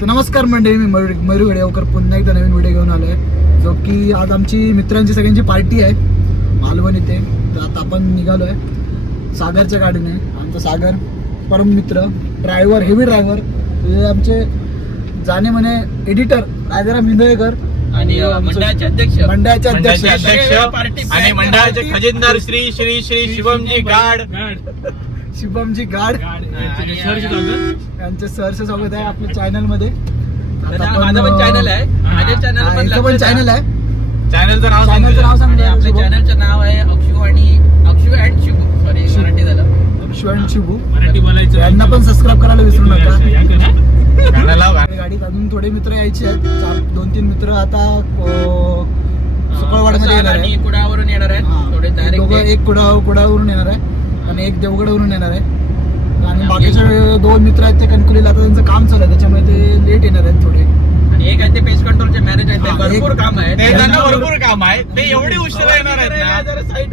तर नमस्कार मंडळी मी मयूर मयूर गडेवकर पुन्हा एकदा नवीन व्हिडिओ घेऊन आलो आहे जो की आज आमची मित्रांची सगळ्यांची पार्टी आहे. मालवण इथे. तर आता आपण निघालो आहे सागरच्या गाडीने. आमचा सागर परम मित्र ड्रायव्हर हेवी ड्रायव्हर हे आमचे जाणे म्हणे एडिटर राजाराम इंदळेकर आणि मंडळाचे अध्यक्ष. मंडळाचे अध्यक्ष. आणि मंडळाचे खजिनदार श्री श्री श्री शिवमजी गाड. शुभमजी गाड. यांचे सहर्ष स्वागत. आहे आपल्या चॅनलमध्ये माझं पण चॅनल आहे. माझ्या चॅनल हा, पण चॅनल आहे. चॅनलचं नाव चॅनलचं नाव सांग आपल्या चॅनलचं नाव आहे अक्षु आणि अक्षु अँड शिबू सॉरी. मराठी झालं. शिबू मराठी बोलायचं. यांना पण सबस्क्राईब करायला विसरू नका. गाडीत अजून थोडे मित्र यायचे आहेत. दोन तीन मित्र आता सुकळवाडमध्ये येणार आणि आहे कुडावरून येणार आहेत. हा. थोडे एक दोघं डायरेक्ट एक कुडा कुडावरून येणार आहे आणि एक देवगडवरून येणार आहे. आणि बाकीचे दोन मित्र आहेत ते कणकुलीला आता त्यांचं काम चालू आहे त्याच्यामुळे ते लेट येणार आहेत थोडे. आणि एक आहे ते पेस्ट कंट्रोलचे मॅरेज आहे ते हा, भरपूर एक- काम आहे ते त्यांना भरपूर काम आहे. ते एवढी उशिरा येणार आहेत ना.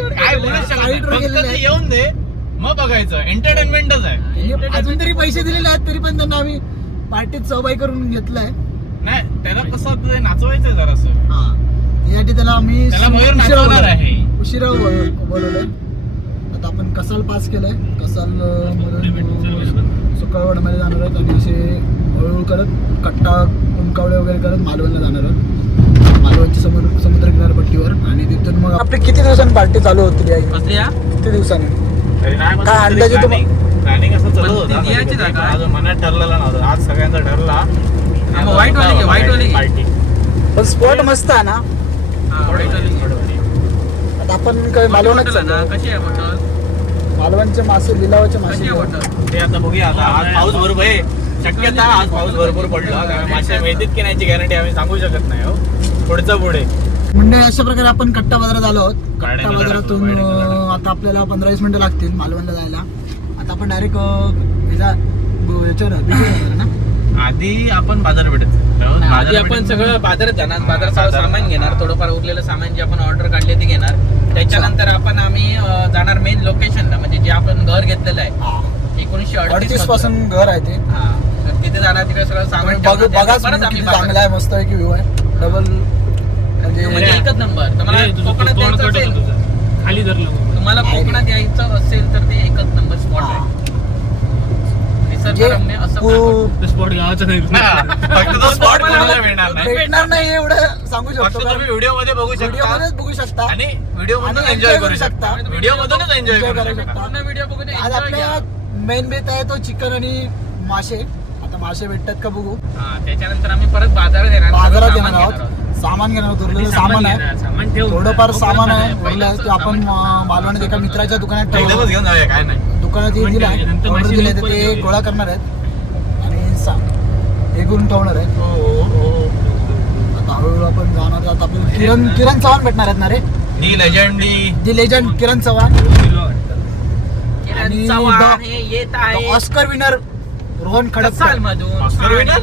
काय बोलू शकत नाही. Side वर फक्त गेलेले ते आहेत. येऊन दे. मग बघायचं. एंटरटेनमेंटच आहे. त्यांनी अजून तरी पैसे दिलेले आहेत तरी पण त्यांना आम्ही पार्टीत सहभागी करून घेतलंय. नाही त्याला कसं ते नाचवायचं जरासं. हा. यासाठी त्याला आम्ही त्याला मयूर उशिरा नाचवणार बोलवलंय. आहे. उशिरा बोल- बोलवलंय. आता आपण कसाल पास केलंय कसाल अं, मधून सुकळवडमध्ये जाणार आहोत आणि असे हळूहळू करत कट्टा कुंकावळे वगैरे करत मालवणला जाणार आहोत मालवणच्या समुद्र समुद्र किनारपट्टीवर आणि तिथून मग आपली किती दिवसांनी पार्टी चालू होती किती दिवसांनी तरी नाही म्हणलं काय अंदाजे तुम- planning- planning असं चालू होतं. आहे. मनात ठरलेलं नव्हतं आज सगळ्यांचा ठरला मग white वाली white वाली. पार्टी पण स्पॉट मस्त आहे ना हा. आता आपण काय मालवणच आहे. ना? कशी आहे मालवणचे मासे लिलावाचे मासे. ते आता बघूया आता आज पाऊस भरपूर आहे. शक्यता आज पाऊस भरपूर पडला. कारण मासे मिळतील की नाहीची गॅरंटी आम्ही सांगू शकत नाही हो. पुढचं पुढे. म्हणजे अशा प्रकारे आपण कट्टा बाजारात आलो आहोत. कट्टा बाजारातून आता आपल्याला पंधरा वीस मिनिटं लागतील मालवणला जायला. आता आपण डायरेक्ट याच्यावर ना? आधी आपण बाजारपेठेत. आधी आपण सगळं बाजारात जाणार बाजारात सामान घेणार थोडंफार उरलेलं सामान जे आपण ऑर्डर काढले ते घेणार. त्याच्यानंतर आपण आम्ही जाणार मेन लोकेशनला म्हणजे जे आपण घर घेतलेलं आहे. एकोणीसशे अडतीसपासून घर आहे ते. हा. तर तिथे जाणार तिकडे सगळं सामान चांगला. आहे मस्त पैकी व्ह्यू आहे. डबल म्हणजे म्हणजे एकच नंबर तुम्हाला कोकणात खाली धरलं तुम्हाला कोकणात यायचं असेल तर ते एकच नंबर स्पॉट हा. आहे जे निसर्गरम्य असं पु- स्पॉट गावाचा नाही फक्त तो स्पॉट कोणाला मिळणार नाही. भेटणार नाही एवढं सांगू शकतो तुम्ही व्हिडिओमध्ये बघू व्हिडिओ शकता. मध्येच बघू शकता. आणि व्हिडिओ मधून आणि एन्जॉय करू शकता. व्हिडिओ मधूनच एन्जॉय करू शकता. व्हिडिओ बघून आज enjoy घ्या. आपला मेन बेत आहे तो चिकन आणि मासे. आता मासे भेटतात का बघू? हा, त्याच्यानंतर आम्ही परत बाजारात येणार बाजारात येणार सामान आहोत. घेणार सामान घेणार आहोत. उरलेलं सामान आहे. सामान ठेव थोडंफार सामान आहे. पहिलं उरलं आहे ते आपण मालवणीत एका मित्राच्या दुकानात ठेवलं. घेऊन जाऊया काय नाही. हे पण दिलं ऑर्डर दिले तर ते गोळा करणार आहेत. आणि सा हे करून ठेवणार आहेत. आता हळूहळू आपण जाणार. आता आपल्याला किरण किरण चव्हाण भेटणार आहेत ना रे? दी लेजंडी दी लेजंड किरण चव्हाण. आणि हे ऑस्कर विनर रोहन मधून? Oscar winner?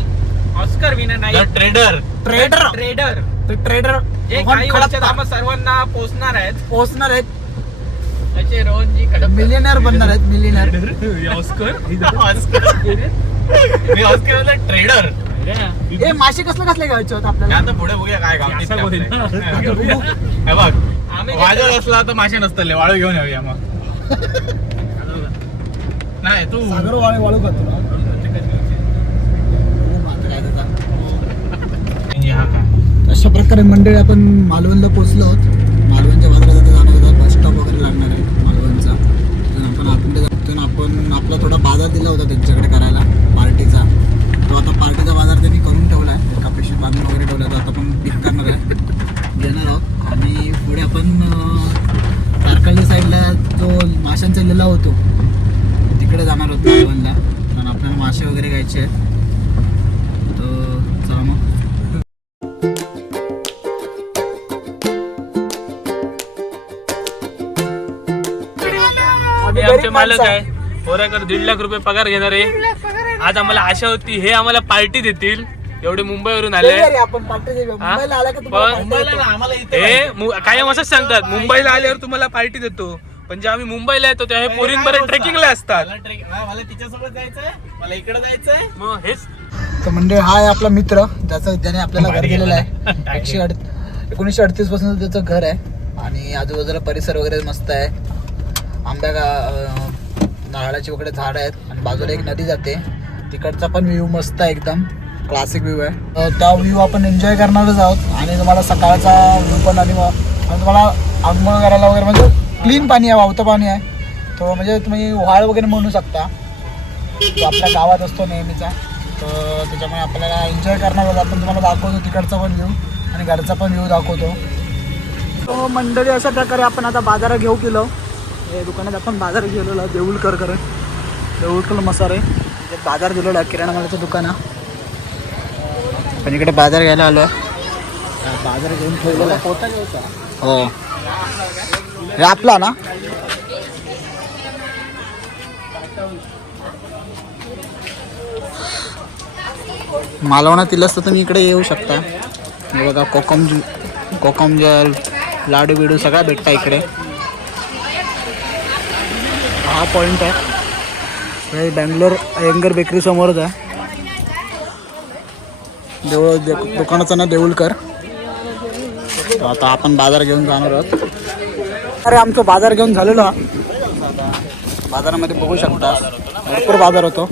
ऑस्कर विनर नाही. ट्रेडर ट्रेडर ट्रेडर ते ट्रेडर जे रोहन सर्वांना पोहोचणार आहेत. पोहोचणार आहेत. मिलियनर बनणार आहेत मिलियनर. ऑस्कर? मी ऑस्कर ट्रेडर. हे मासे कसले कसले घ्यायचे होते आपल्याला? आता पुढे बघूया काय. हे बघ. आम्ही वाजत असला तर मासे नसतले. वाळू घेऊन येऊया मग. नाही तू सागर वाळे वाळू खातो अशा प्रकारे मंडळी आपण मालवणला पोहोचलो आहोत. मालवणच्या बाजारात आता जाणार होता बस स्टॉप वगैरे लागणार आहे मालवणचा तिथून आपण आतमध्ये तिथून आपण आपला थोडा बाजार दिला होता त्यांच्याकडे करायला पार्टीचा. तो आता पार्टीचा बाजार त्यांनी करून ठेवला आहे एका पिशवीत बांधून वगैरे ठेवला तर आता आपण पिक करणार आहे. घेणार आहोत. आणि पुढे आपण अं, तारकर्ली साईडला जो माशांचा लिलाव होतो तिकडे जाणार होतो मालवणला कारण आपल्याला मासे वगैरे घ्यायचे आहेत. तर मग. आमचे मालक आहे. पोराकर दीड लाख रुपये पगार घेणार. आहे आज आम्हाला आशा होती हे आम्हाला पार्टी देतील. एवढे मुंबईवरून आले. पण- हे कायम असंच सांगतात मुंबईला आल्यावर तुम्हाला पार्टी देतो. पण जेव्हा आम्ही मुंबईला येतो तेव्हा हे पोरींपर्यंत ट्रेकिंगला असतात. मला ट्रेक- हा, मला तिच्यासोबत जायचंय मला इकडे जायचंय. मग हेच. तर म्हणजे हा आहे आपला मित्र ज्याचं ज्याने आपल्याला घर दिलेलं आहे एकशे अड एकोणीसशे अडतीसपासून त्याचं घर आहे. आणि आजूबाजूला परिसर वगैरे मस्त आहे. आंब्या गा अं, नारळाची वगैरे झाड आहेत आणि बाजूला एक नदी जाते. तिकडचा पण व्ह्यू मस्त आहे एकदम. क्लासिक व्ह्यू आहे. त्या व्ह्यू आपण एन्जॉय करणारच आहोत. आणि तुम्हाला सकाळचा व्ह्यू पण आणि तुम्हाला आंघोळ करायला वगैरे म्हणजे क्लीन पाणी आहे वावतं पाणी आहे. तो म्हणजे तुम्ही व्हाळ वगैरे म्हणू शकता. तो आपल्या गावात असतो नेहमीचा. तर त्याच्यामुळे आपल्याला एन्जॉय करणार आपण तुम्हाला दाखवतो तिकडचा पण व्ह्यू आणि घरचा पण व्ह्यू दाखवतो. तो मंडळी अशा प्रकारे आपण आता बाजारात घेऊ गेलो हे दुकानात आपण बाजार गेलेलो देऊळकर करत देऊळकर मसारे इथे बाजार दिलेला किराणा मालाचं दुकान पण इकडे बाजार घ्यायला आलो बाजार घेऊन ठेवलेला. हो. हे आपला ना? मालवणात येईल असतं तुम्ही इकडे येऊ शकता. बघा कोकम कोकम जल लाडू बिडू सगळा भेटता इकडे. हा पॉईंट आहे. हे बँगलोर अयंगर बेकरी समोरच आहे. देऊळ दे- दुकानाचं ना देऊळकर तर आता आपण बाजार घेऊन जाणार आहोत. अरे आमचं बाजार घेऊन झालेलो. हा. बाजारामध्ये बघू शकता. भरपूर बाजार होतो.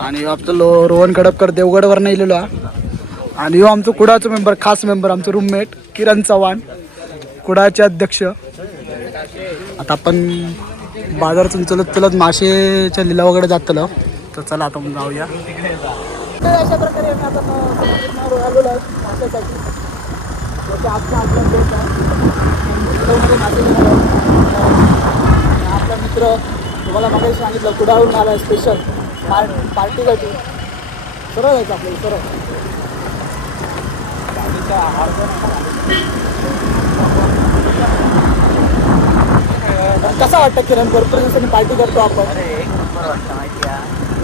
आणि आमचं लो रोहन कडपकर देवगडवर नेलेलो हा आणि हो आमचं कुडाचं मेंबर खास मेंबर आमचं रूममेट किरण चव्हाण कुडाचे अध्यक्ष. आता आपण बाजार चलत चलत माशेच्या लिला वगैरे जातलं तर चला आता जाऊया. अशा प्रकारे आता आपला मासे आपला मित्र तुम्हाला मागे सांगितलं कुडाळून आला स्पेशल पार्टी पार्टीसाठी सरळ जायचं आपल्याला सरळ. कसा वाटतं किरण? भरपूर दिवसांनी पार्टी करतो आपण.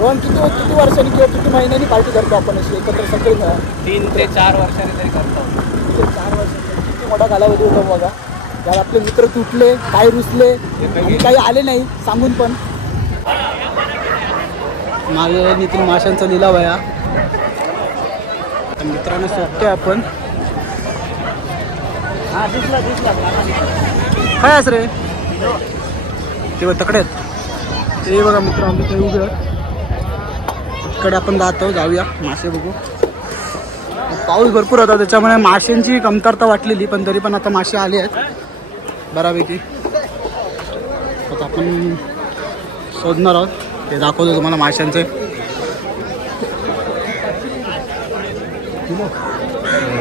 रोहन किती किती वर्षांनी किंवा किती महिन्यांनी पार्टी करतो आपण अशी एकत्र सगळे मिळून? तीन ते चार वर्षांनी तरी करतो. किती चार वर्षांचा किती मोठा कालावधी होता बघा. त्यात आपले मित्र तुटले काही रुसले आणि काही आले नाही सांगून पण. मागे नितीन माशांचा लिलाव आहे हा. तर मित्रांनो सोडतोय आपण. काय असं रे? तेव्हा तकडे आहेत. ते बघा मित्र आम्ही ते उभे तिकडे आपण जातो जाऊया. मासे बघू. पाऊस भरपूर होता त्याच्यामुळे माशांची कमतरता वाटलेली पण तरी पण आता मासे आले आहेत. बऱ्यापैकी. आता आपण शोधणार आहोत. ते दाखवतो तुम्हाला माशांचे.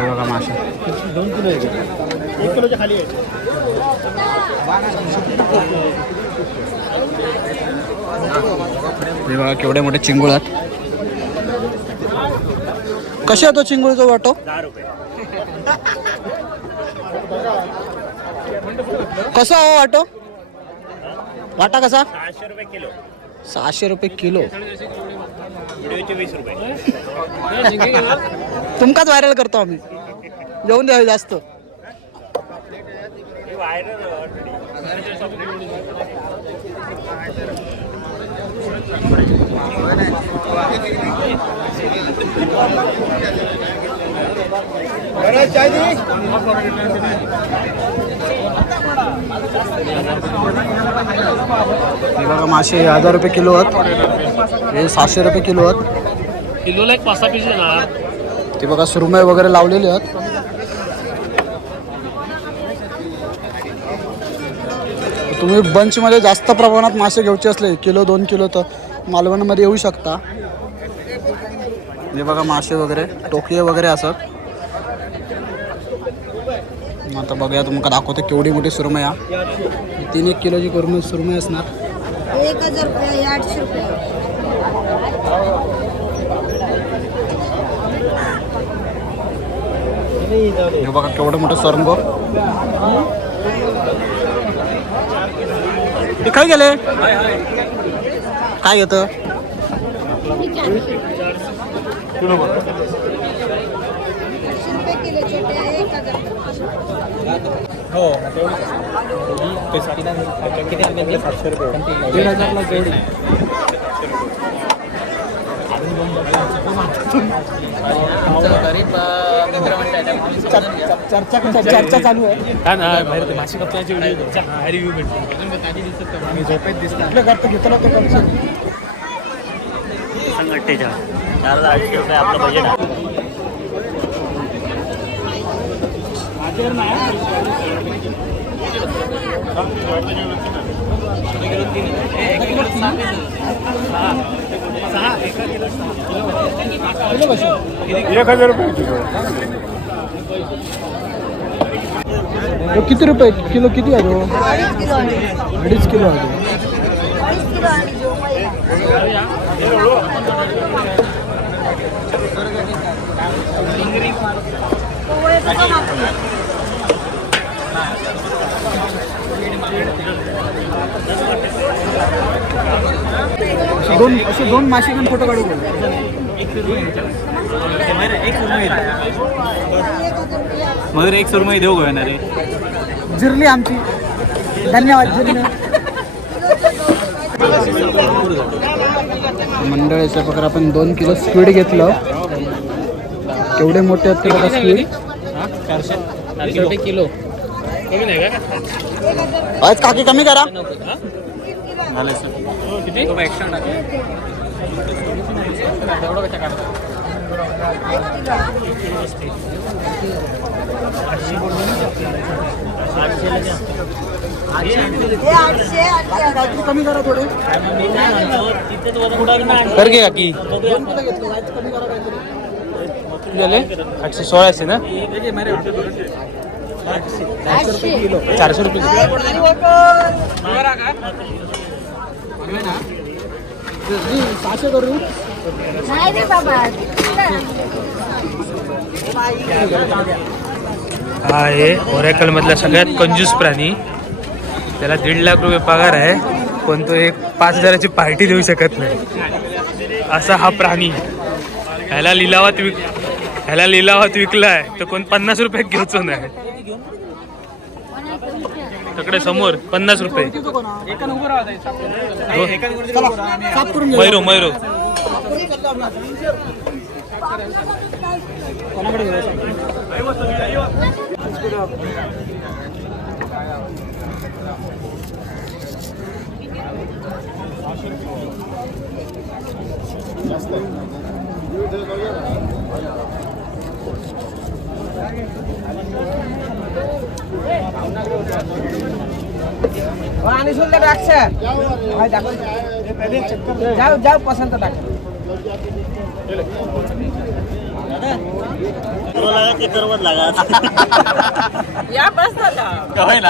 बघा मासे. दोन किलो एक किलोच्या खाली हे बघा केवढे मोठे चिंगूळ आहेत. कसे होतो चिंगुळचा वाटो? कसा हो वाटो? वाटा कसा? सहाशे रुपये किलो. सहाशे रुपये किलो वीस रुपये तुमकाच व्हायरल करतो आम्ही. जेवून द्यावे जास्त. बघा मासे हजार रुपये किलो आहेत. हे सहाशे रुपये किलो आहेत. किलोला एक पाच सहा पीस येणार ते बघा सुरमई वगैरे लावलेले आहेत. तुम्ही बंचमध्ये जास्त प्रमाणात मासे घ्यायचे असले किलो दोन किलो तर मालवणमध्ये येऊ शकता. हे बघा मासे वगैरे टोकिये वगैरे असत आता बघूया तुम्हाला दाखवतो केवढी मोठी सुरमई हा तीन एक किलोची कुरमई सुरमई असणार. एक हजार रुपये आठशे रुपये. हे बघा केवढं मोठं सरंग ते काय गेले. काय घेतं हो. किती सातशे रुपये. दीड हजारला जोडी. आमचं गरीब अं, मित्रमंडळ आहे त्यामुळे तुम्ही समजून घ्या. चर्चा चर्चा चालू आहे हा ना बाहेर ते मासे कपड्याची व्हिडिओ रिव्ह्यू भेटतो मी झोपेत दिसतो आपलं घर तर घेतलं होतं कमिशन आपलं बजेट आहे एक हजार रुपये किलो तो किती रुपये किलो किती आहे तो? अडीच किलो आणि अडीच किलो आहे तो. अडीच किलो आणि जो पहिला पोवळे कसं मागते असे दोन असे दोन मासे घेऊन फोटो काढू मगर एक सुरमई देऊ घेणार रे जिरली आमची. धन्यवाद जिरली. मंडळ याच्या प्रकारे आपण दोन किलो स्पीड घेतलं. केवढे मोठे आहेत ते बघा स्पीड. चारशे रुपये किलो. कमी नाही का? आज काकी कमी करा. झालं कमी करा थोडे घे काकी. आठशे सोळाशे ना? चारशे रुपये सहाशे करू नाही रे बाबा. हा आहे ओरॅकल मधला सगळ्यात कंजूस प्राणी. त्याला दीड लाख रुपये पगार आहे पण तो एक पाच हजाराची पार्टी देऊ शकत नाही. असा हा प्राणी. ह्याला लिलावात विक ह्याला लिलावात विकलाय तर कोण पन्नास रुपये घेऊचो नाही. तिकडे समोर पन्नास रुपये. साफ करून घ्या मैरो मैरो कोणाकडे घेऊ आणि सुंदर द्राक्ष जाऊ जाऊ पसंत या बस झाला होय ना?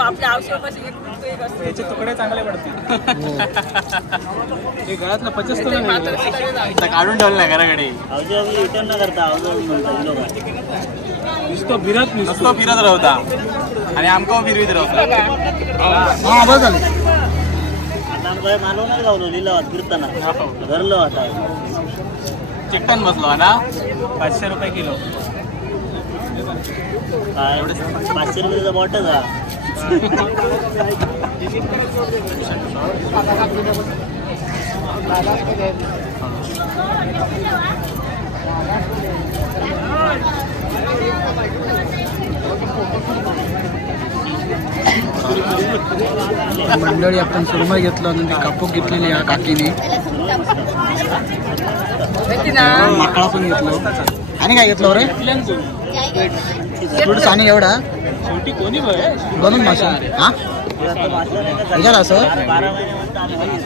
आपल्या असतो त्याचे तुकडे चांगले पडतील. हे गळ्यातलं पचस काढून ठेवलं नाही घराकडे. नुसतं फिरत नुसतं फिरत राहता. आणि आमका फिरवीत राहता हा बस झाले. चिकन बसलो ना? पाचशे रुपये किलो. पाचशे रुपयाचा बॉटल मंडळी आपण सुरमई घेतलं आणि ती कापूक घेतलेली या काकीने. माकडा पण घेतलं. आणि काय घेतलं रे थोडस आणि एवढा? बनून मासे. हा? ह्याच्यात असं? बारा महिने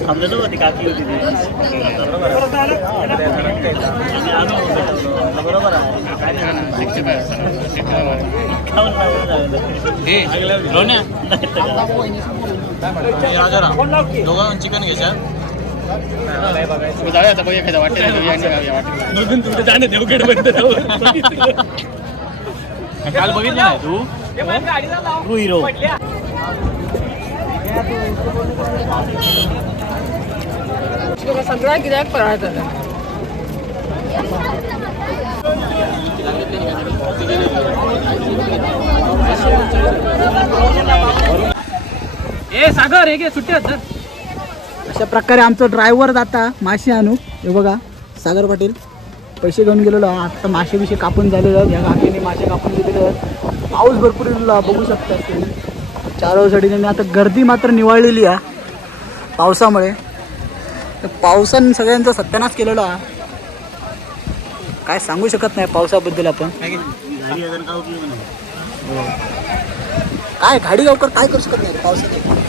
थांबलेलो होती काकी होती ती. बरोबर आहे. खाऊन लागून जायला. दोघं चिकन घ्यायच्या काल बघितलं नाही तू? ट्रू हिरो सगळा गिरायक झाला ए सागर हे घे सुट्टी आहेत अशा प्रकारे आमचा ड्रायव्हर जाता मासे आणू. हे बघा सागर पाटील. पैसे घेऊन गेलेलो. आहे. आता मासे बिशे कापून झालेलो आहेत. या काकीने मासे कापून आहेत. पाऊस भरपूर येलेला बघू शकता तुम्ही. चारोसाठी त्यांनी आता गर्दी मात्र निवळलेली आहे. पावसामुळे. तर पावसाने सगळ्यांचा सत्यानाश केलेला आहे. काय सांगू शकत नाही पावसाबद्दल आपण. काय गाडी लवकर काय करू शकत नाही पावसाने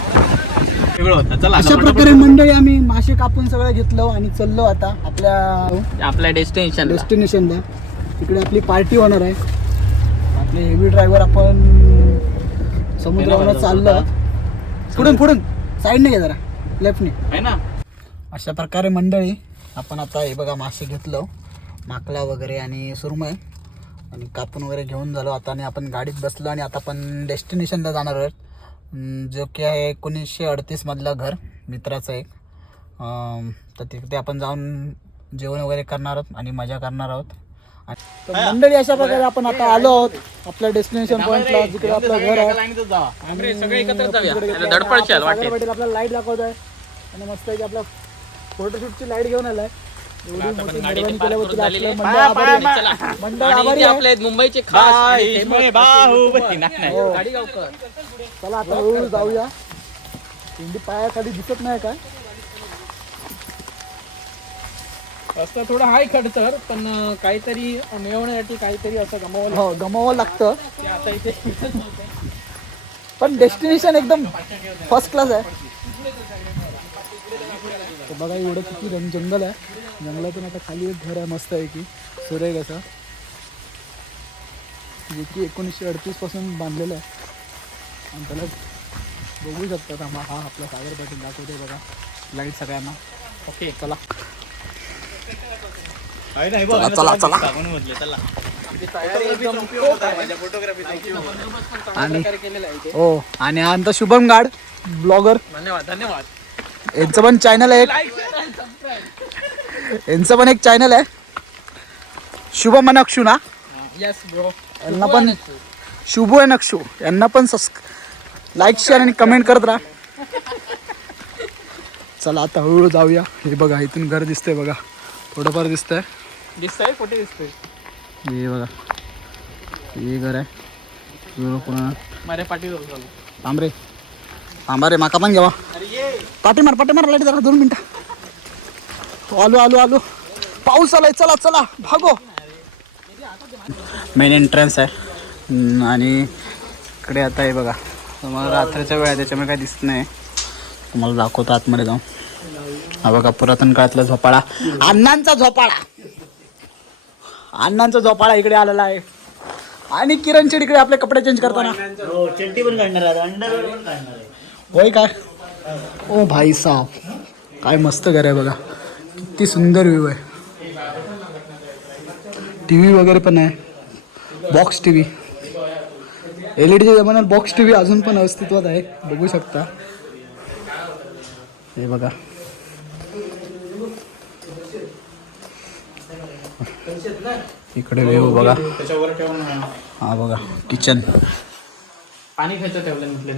वेगळं होतं. चला अशा प्रकारे मंडळी आम्ही मासे कापून सगळं घेतलो आणि चाललो आता आपल्या आपल्या डेस्टिनेशन डेस्टिनेशनला तिकडे आपली पार्टी होणार आहे. आपले हेवी ड्रायव्हर आपण समुद्रावर चाललो. पुढून पुढून. साईडने घे जरा. लेफ्टने आहे ना? अशा प्रकारे मंडळी आपण आता हे बघा मासे घेतलं. माकला वगैरे आणि सुरमय आणि कापून वगैरे घेऊन झालो. आता आणि आपण गाडीत बसलो आणि आता आपण डेस्टिनेशनला जाणार आहोत. जो की आहे एकोणीसशे अडतीसमधलं घर मित्राचं एक. तर तिथे आपण जाऊन जेवण वगैरे करणार आहोत आणि मजा करणार आहोत. मंडळी अशा प्रकारे आपण आता आलो आहोत आपल्या डेस्टिनेशन पॉईंटला जिकडे आपलं घर आहे. तिकडे आपल्याला लाइट दाखवत आहे आणि मस्त आहे की आपल्या फोटोशूटची लाइट घेऊन आलाय. आपलं मंडळ आपले मुंबईचे खास चला आता हळूहळू जाऊया. इंडी पायाखाली दिसत नाही काय? असं थोडं हाय खडतर पण काहीतरी मिळवण्यासाठी काहीतरी असं गमावलं. हो गमावं लागतं. ते आता इथे पण डेस्टिनेशन एकदम फर्स्ट क्लास आहे. तर बघा एवढं किती रंग जंगल आहे. जंगलातून आता खाली एक घर आहे मस्त आहे की. सुरेख असं. जे की एकोणीसशे अडतीसपासून बांधलेलं आहे. आणि त्याला बघू शकता थांबा हा आपला सागर पाटील दाखवते बघा. लाइट सगळ्यांना. ओके चला. चला आणि हो आणि आमचा शुभम गाड ब्लॉगर. धन्यवाद धन्यवाद. यांचं पण चॅनल आहे. एक. यांचं पण एक चॅनल आहे. शुभम अनक्षू ना? येस ब्रो यांना पण शुभ आहे नक्षू यांना पण लाईक शेअर आणि कमेंट करत राहा. चला आता हळूहळू जाऊया. हे बघा इथून घर दिसतंय बघा. थोडंफार दिसतंय. दिसतंय कुठे दिसतंय? हे बघा. हे घर आहे. हे थांब रे. थांबा रे माका पण घ्यावा. पाठी मार पाठी मार लाइट जरा दोन मिनिटं. आलो आलो आलो. पाऊस आलाय चला चला भागो. मेन एंट्रन्स आहे. आणि इकडे आता आहे बघा. तुम्हाला रात्रीचा वेळ त्याच्यामुळे काय दिसत नाही. तुम्हाला दाखवतो आतमध्ये जाऊन. हा बघा पुरातन काळातला झोपाळा. अण्णांचा झोपाळा. अण्णांचा झोपाळा इकडे आलेला आहे. आणि किरण इकडे आपले कपडे चेंज करताना. हो चड्डी पण काढणार आहे अंडर पण काढणार आहे. होय काय ओ भाई साहब काय मस्त घर आहे बघा. किती सुंदर व्ह्यू आहे. टी व्ही वगैरे पण आहे. Box T V L E डीच्या जमान्यात बॉक्स टी व्ही अजून पण अस्तित्वात आहे. बघू शकता. हे बघा. इकडे व्ह्यू बघा. त्याच्यावर ठेवून हा बघा. किचन पाणी खायचं ठेवलं म्हटलं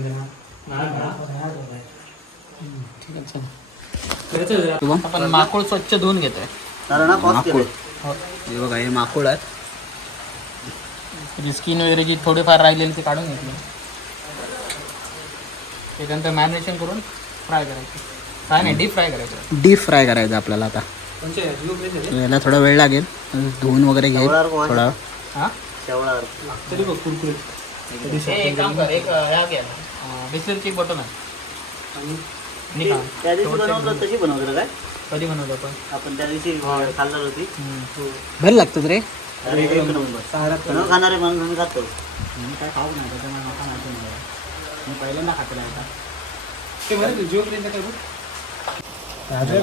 माकुळ स्वच्छ धुवून घेतोय. कारण हा कॉस्ट माकुळ हे बघा हे माकुळ आहेत त्याची स्किन वगैरे जी थोडीफार राहिलेली ती काढून घेतली. त्याच्यानंतर मॅरिनेशन करून फ्राय करायची. काय नाही डीप फ्राय करायचं. डीप फ्राय करायचं आपल्याला आता. याला थोडा वेळ लागेल. धुवून वगैरे घेईल थोडा. हा? तरी बघ कुरकुरीत हे एक काम कर एक अं, ह्या घ्या बिस्लरची बॉटल आहे. आणि खा. त्या दिवशी बनवलं तशी बनवलं काय? कधी बनवलं आपण? आपण त्या दिवशी खाल्लं होती. बरं लागतं रे. अरे एक नंबर. न खाणारे खातो. मी काय खाऊ नाही त्याच्यामुळे नका माहिती नाही मी पहिल्यांदा खातो आता. ते बरं तू जिओपर्यंत काय बघ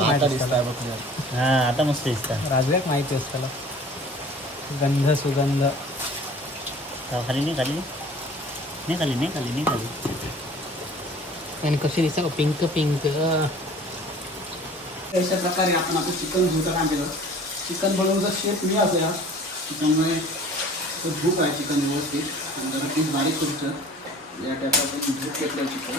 आता दिसतंय बघ clear. हा आता मस्त दिसतं राजव्याक माहिती असतं गंध सुगंध. खाली नाही खाली नाही. खाली नाही खाली नाही खाली. आणि कशी दिसतं पिंक पिंक अशा प्रकारे आपण आता चिकन धुता काम केलं चिकन बनवण्याचा शेप मी असं या त्याच्यामुळे तो धूप आहे चिकन व्यवस्थित. आणि जरा पीस बारीक करूचं या टायपाचं धूप घेतलं चिकन.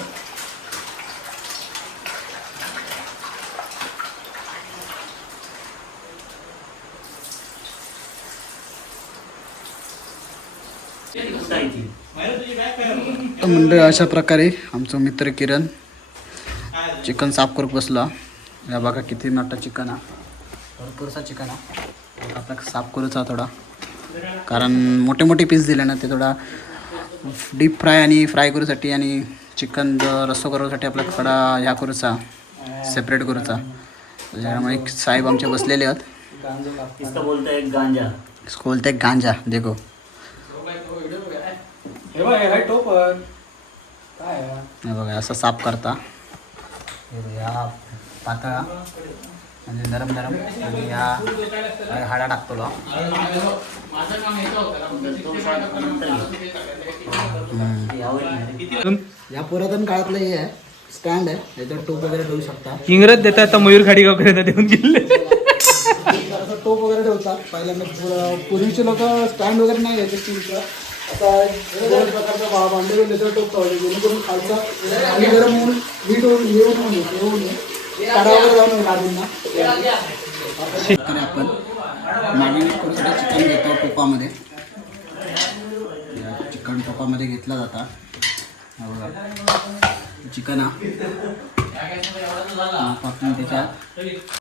मंडळी अशा प्रकारे आमचा मित्र किरण चिकन साफ करून बसला. या बघा किती मोठा चिकन हा भरपूरसा चिकन हा आता साफ करूचा थोडा. कारण मोठे मोठे पीस दिले ना ते थोडा डीप फ्राय आणि फ्राय करूसाठी आणि चिकन रस्सो करूसाठी आपला थोडा ह्या करूचा सेपरेट करूचा. त्याच्यामुळे एक साहेब आमचे बसलेले आहेत. बोलता है गांजा. बोलते गांजा देखो. हे बघ हे टोपर. काय हे बघा असं साफ करता. हे पातळा म्हणजे नरम नरम आणि या हाडा टाकतो. या पुरातन काळातलं हे आहे स्टँड आहे याच्यावर टोप वगैरे ठेवू शकता. इंग्रज देतात आता मयूर खाडीगावकरांना देऊन गेले. टोप वगैरे ठेवतात. पहिल्यांदा पुर- पूर्वीचे लोक स्टँड वगैरे नाही घ्यायचे स्टीलचं आता दोन प्रकारचा भांडे टोप जेणेकरून खालचा आणि गरम होऊन हीट होऊन हे होऊन. होऊन जाऊन आपण मॅरिनेट करूसाठी चिकन घेतो टोपामध्ये चिकन टोपामध्ये घेतला जाता. बघा. चिकन हा. आपण त्याच्यात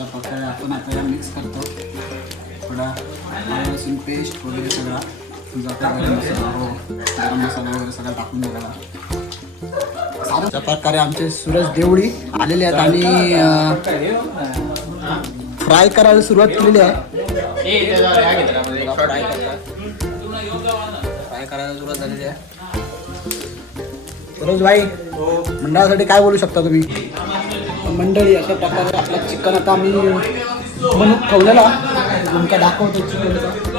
अशा प्रकारे आपण आता या मिक्स करतो. थोडा आलं लसूण पेस्ट वगैरे सगळा. आपला गरम मसाला हो. गरम मसाला वगैरे सगळा टाकून द्यावा अशा प्रकारे आमचे सूरज देवडी आलेले आहेत आणि फ्राय करायला सुरुवात केलेली आहे. फ्राय फ्राय करायला सुरुवात झालेली आहे. सूरज भाई मंडळासाठी काय बोलू शकता तुम्ही? मंडळी अशा प्रकारे आपला चिकन आता आम्ही म्हणून ठेवलेला. तुमका दाखवतो चिकनचा.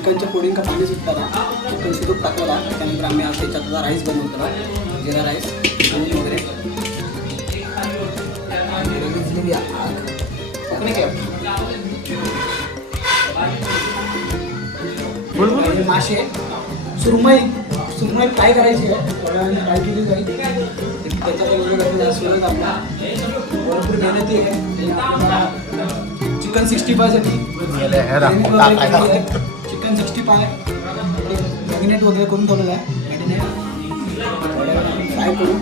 हळूहळू चिकनच्या फोडींग का पाणी सुटताना चिकन शिजूक टाकलेला त्यानंतर आम्ही आज त्याच्यात आता राईस बनवतो जिरा राईस दूध वगैरे आणि काय? आणि मासे. सुरमई. सुरमई फ्राय करायची आहे? फ्राय केली जाईल त्याच्यात वेगवेगळ्या सुरत आपला भरपूर मेहनती आहे. चिकन सिक्स्टी फायसाठी चिकन सिक्स्टी फाय मॅरिनेट वगैरे करून ठेवलेलं आहे. मॅरिनेट फ्राय करू.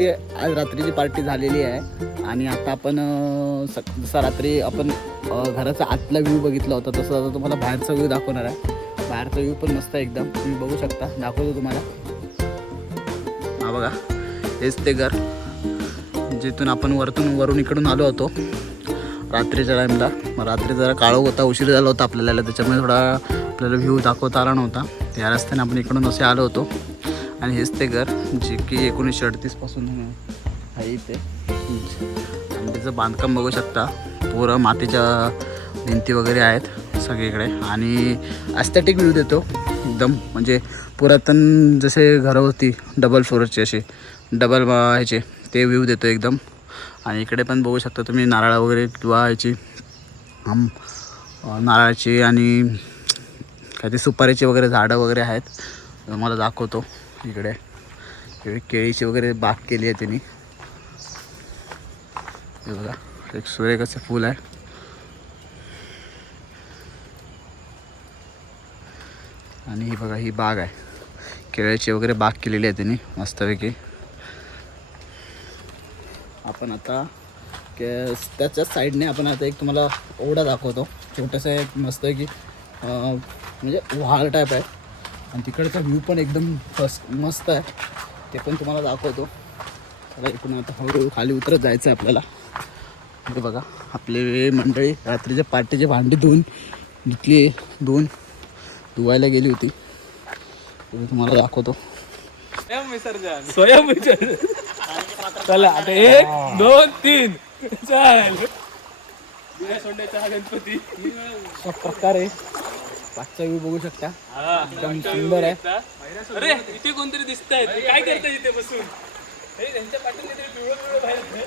ते आज रात्रीची पार्टी झालेली आहे. आणि आता आपण स- जसं रात्री आपण घराचा आतला व्ह्यू बघितला होता तसं आता तुम्हाला बाहेरचा व्ह्यू दाखवणार आहे. बाहेरचा व्ह्यू पण मस्त आहे एकदम. तुम्ही बघू शकता. दाखवतो तुम्हाला. हा बघा. हेच ते घर. जिथून आपण वरतून वरून इकडून आलो होतो. रात्रीच्या टाईमला. मग रात्री जरा काळोख होता उशीर झाला होता आपल्याला. त्याच्यामुळे थोडा आपल्याला व्ह्यू दाखवता आला नव्हता. त्या रस्त्याने आपण इकडून असे आलो होतो. आणि हेच ते घर जे की एकोणीसशे अडतीसपासून आहे इथे. आणि त्याचं बांधकाम बघू शकता. पुरं मातीच्या भिंती वगैरे आहेत सगळीकडे. आणि ॲस्थेटिक व्ह्यू देतो. एकदम म्हणजे पुरातन जसे घरं होती डबल फ्लोअरची असे डबल ह्याचे ते व्ह्यू देतो एकदम. आणि इकडे पण बघू शकता तुम्ही नारळ वगैरे किंवा ह्याची आम नारळाची आणि काय ते सुपारीची वगैरे झाडं वगैरे आहेत. मला दाखवतो. इकडे. इकडे केळीची वगैरे बाग केली आहे त्यांनी. हे बघा एक सुरेखाचं फूल आहे. आणि ही बघा ही बाग आहे. केळ्याची वगैरे बाग केलेली आहे त्यांनी मस्तपैकी. आपण आता के त्याच्याच साईडने आपण आता एक तुम्हाला ओढा दाखवतो. छोटंसं एक मस्त की म्हणजे व्हाळ टाईप आहे. आणि तिकडचा व्ह्यू पण एकदम फस्ट मस्त आहे. ते पण तुम्हाला दाखवतो. चला इकडून आता हळूहळू खाली उतरत जायचं आहे आपल्याला. हे बघा आपले मंडळी रात्रीच्या पार्टीचे भांडी धुवून धुतली दोन धुवायला गेली होती. ते मी तुम्हाला दाखवतो. स्वयंविचार चला आता एक दोन तीन. चाल. सोंड्याचा गणपती. प्रकारे पाचचा व्ह्यू बघू शकता. एकदम सुंदर आहे. अरे इथे कोणतरी दिसत आहे काय करताय इथे बसून? अरे त्यांच्या पाठून काहीतरी पिवळं पिवळं बाहेर.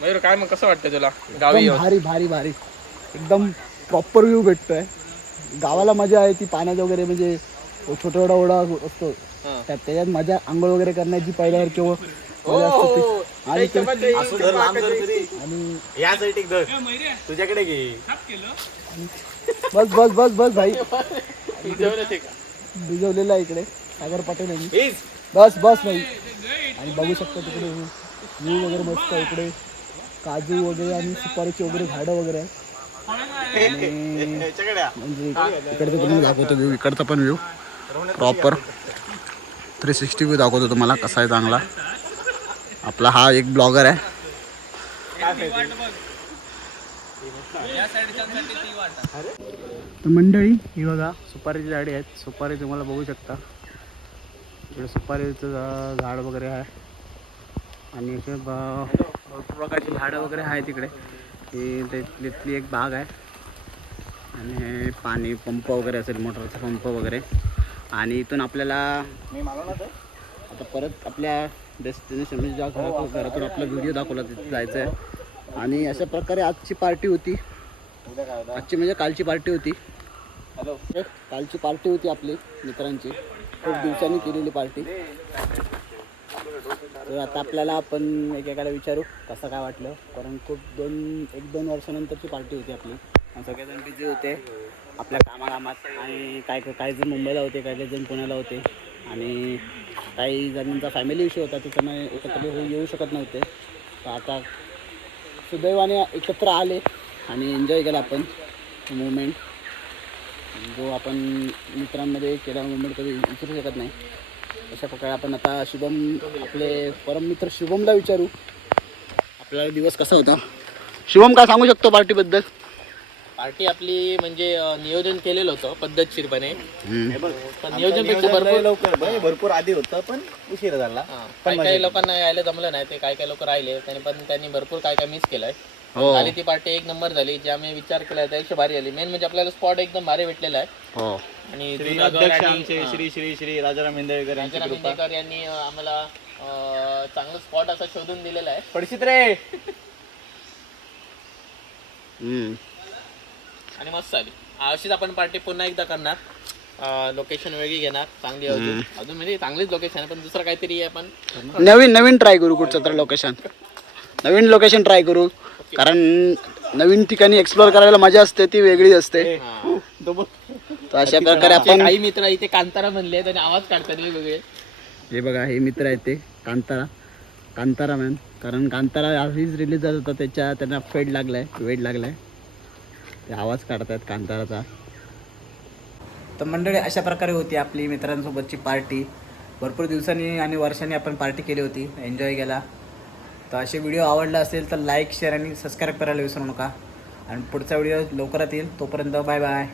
मयूर काय मग कसं वाटतं तुला? गावी एकदम येऊन? भारी भारी भारी. एकदम प्रॉपर व्ह्यू भेटतोय. गावाला मजा आहे ती पाण्यात वगैरे म्हणजे छोटा छोटा ओढा असतो. त्यात त्याच्यात मजा आंघोळ वगैरे करण्याची पहिल्यावर किंवा मजा असते ती. आणि ते- असं धर लांब धर तरी. आणि या साईड एक धर. तुझ्याकडे घे. बस बस बस बस भाई. जेवलं ते का? भिजवलेला आहे इकडे. सागर पाटील यांनी. बस बस भाई. आणि बघू शकता तिकडे व्ह्यू वगैरे मस्त आहे इकडे. काजू वगैरे आणि सुपारीची वगैरे झाडं वगैरे आहे. म्हणजे इकडचं पण दाखवतो व्ह्यू इकडचा पण view proper three sixty view दाखवतो तुम्हाला कसा आहे चांगला. आपला हा एक ब्लॉगर आहे. तर मंडळी ही बघा सुपारीची झाडी आहेत. सुपारी तुम्हाला बघू शकता. इकडे सुपारीचं झा- झाड वगैरे आहे. आणि इथे ब- भरपूर प्रकारची झाडं वगैरे आहेत तिकडे ही ते- तिथली एक बाग आहे. आणि हे पाणी पंप वगैरे असेल मोटरचा पंप वगैरे. आणि इथून आपल्याला आता परत आपल्या डेस्टिनेशन म्हणजे ज्या घरातून घरातून आपला व्हिडिओ दाखवला तिथे जायचं आहे आणि अशा प्रकारे आजची पार्टी होती. आजची म्हणजे कालची पार्टी होती. हॅलो. कालची पार्टी होती आपली मित्रांची. खूप दिवसांनी केलेली पार्टी तर आता आपल्याला आपण एकेकाला विचारू कसं काय वाटलं? कारण खूप दोन एक दोन वर्षानंतरची पार्टी होती आपली. आणि सगळेजण बिझी होते आपल्या कामाकामात आणि काय काही जण मुंबईला होते काही जण पुण्याला होते. आणि काही जणांचा फॅमिली इश्यू होता त्याच्यामुळे एकत्र होऊ येऊ शकत नव्हते. तर आता सुदैवाने एकत्र आले आणि एन्जॉय केला आपण मुवमेंट जो आपण मित्रांमध्ये केला मुवमेंट कधी विचारू शकत नाही. अशा प्रकारे आपण आता शुभम आपले परममित्र शुभमला विचारू. आपला दिवस कसा होता? शुभम काय सांगू शकतो पार्टीबद्दल पार्टी आपली म्हणजे अं, नियोजन केलेलं होतं पद्धतशीरपणे. पण नियोजनपेक्षा भरपूर लवकर म्हणजे भरपूर आधी होतं पण उशिरा झाला. हा, काही काही लोकांना यायला जमलं नाही ते काही काही लोक राहिले त्यांनी पण त्यांनी भरपूर काय काय मिस केलंय. हो. झाली ती पार्टी एक नंबर झाली जी आम्ही विचार केला त्यापेक्षा भारी झाली. मेन म्हणजे आपल्याला स्पॉट एकदम भारी भेटलेला आहे. हो. आणि श्री जुनं घर अध्यक्ष आणि- आमचे हा. श्री श्री श्री राजाराम इंदळकर यांची राजाराम कृपा. इंदेकर यांनी अं, आम्हाला अं, चांगलं स्पॉट असा शोधून दिलेला आहे. पडशीत रे. हम्म. आणि मस्त झाली. अशीच आपण पार्टी पुन्हा एकदा करणार. लोकेशन वेगळी घेणार. चांगली अजून. अजून म्हणजे चांगलीच लोकेशन आहे पण दुसरं काहीतरी आपण नवीन नवीन ट्राय करू कुठचं तर लोकेशन नवीन लोकेशन ट्राय करू. कारण नवीन ठिकाणी एक्सप्लोअर करायला मजा असते ती वेगळीच असते. तर अशा प्रकारे आपण काही मित्र इथे कांतारा म्हणले आणि आवाज काढतात वेगवेगळे. हे बघा हे मित्र आहेत ते. कांतारा. कांतारा मॅन कारण कांतारा आधीच रिलीज झाला होता त्याच्या त्यांना फेड लागलाय वेड लागलाय. ते आवाज काढतायत कांताराचा. तर मंडळी अशा प्रकारे होती आपली मित्रांसोबतची पार्टी. भरपूर दिवसांनी आणि वर्षांनी आपण पार्टी केली होती एन्जॉय केला. तर असे व्हिडिओ आवडला असेल तर लाईक शेअर आणि सबस्क्राईब करायला विसरू नका. आणि पुढचा व्हिडिओ लवकरात येईल तोपर्यंत बाय बाय.